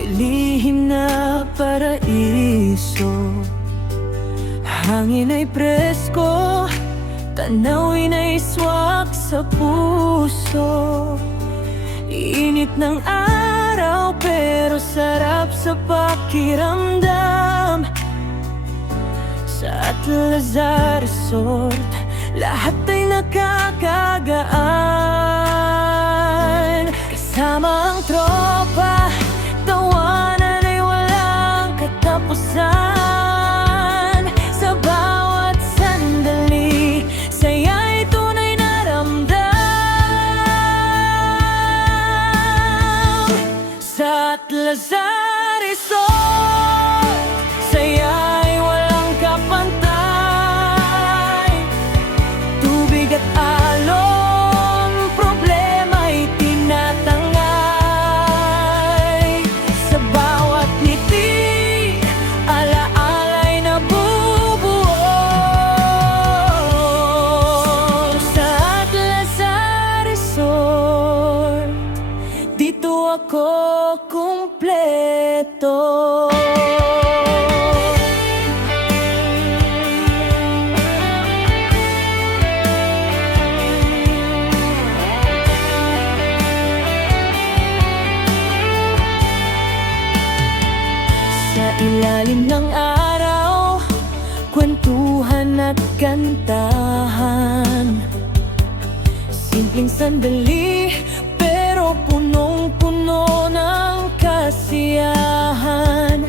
may lihim na paraiso. Hangin ay presko, tanawin ay swak sa puso. Init ng araw pero sarap sa pakiramdam. Sa Atlaza Resort, lahat ay nakakagaan. Kasama ang tropa, tawanan ay walang katapusan. Sa bawat sandali, saya'y tunay na ramdam. Sa Atlaza Resort, saya'y walang kapantay. Tubig at alon, problema'y tinatangay. Sa bawat ngiti, alaala'y nabubuo. Sa Atlaza Resort, dito ako kumpleto. Sa ilalim ng araw, kwentuhan at kantahan. Simpleng sandali, pero punong-puno ng kasiyahan.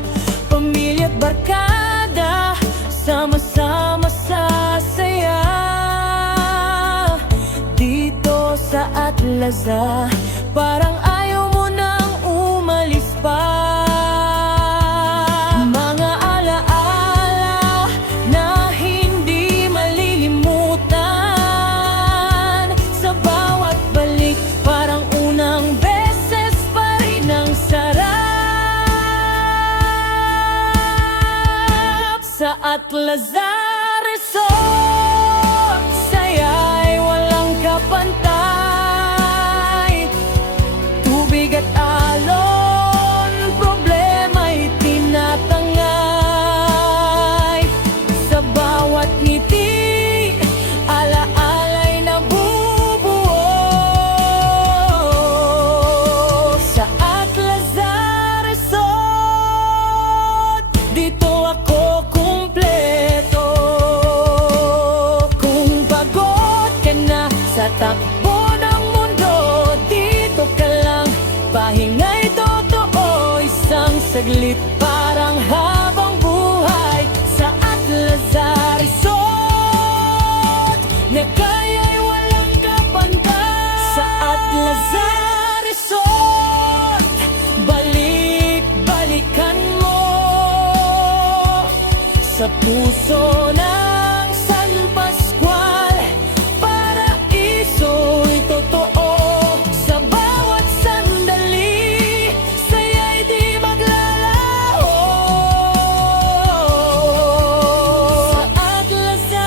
Pamilya at barkada, sama-sama sa saya. Dito sa Atlaza, parang ayaw mo nang umalis pa. Mga alaala na hindi malilimutan. Sa bawat balik, parang unang beses pa rin ang sarap. Sa Atlaza Resort, saya'y walang kapantay. Tubig at alon, problema'y tinatangay. Sa bawat ngiti, alaala'y nabubuo. Sa Atlaza Resort, dito ako kumpleto. Kung pagod ka na sa takbo ng mundo, dito ka lang, pahinga'y totoo. Isang saglit parang habang buhay. Sa Atlaza Resort, na kaya'y walang kapantay. Sa Atlaza Resort, balik-balikan mo. Sa puso ng San Pascual, paraiso'y totoo. Sa bawat sandali, saya'y di maglalaho. Sa Atlaza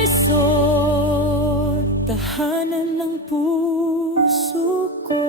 Resort, tahanan ng puso ko.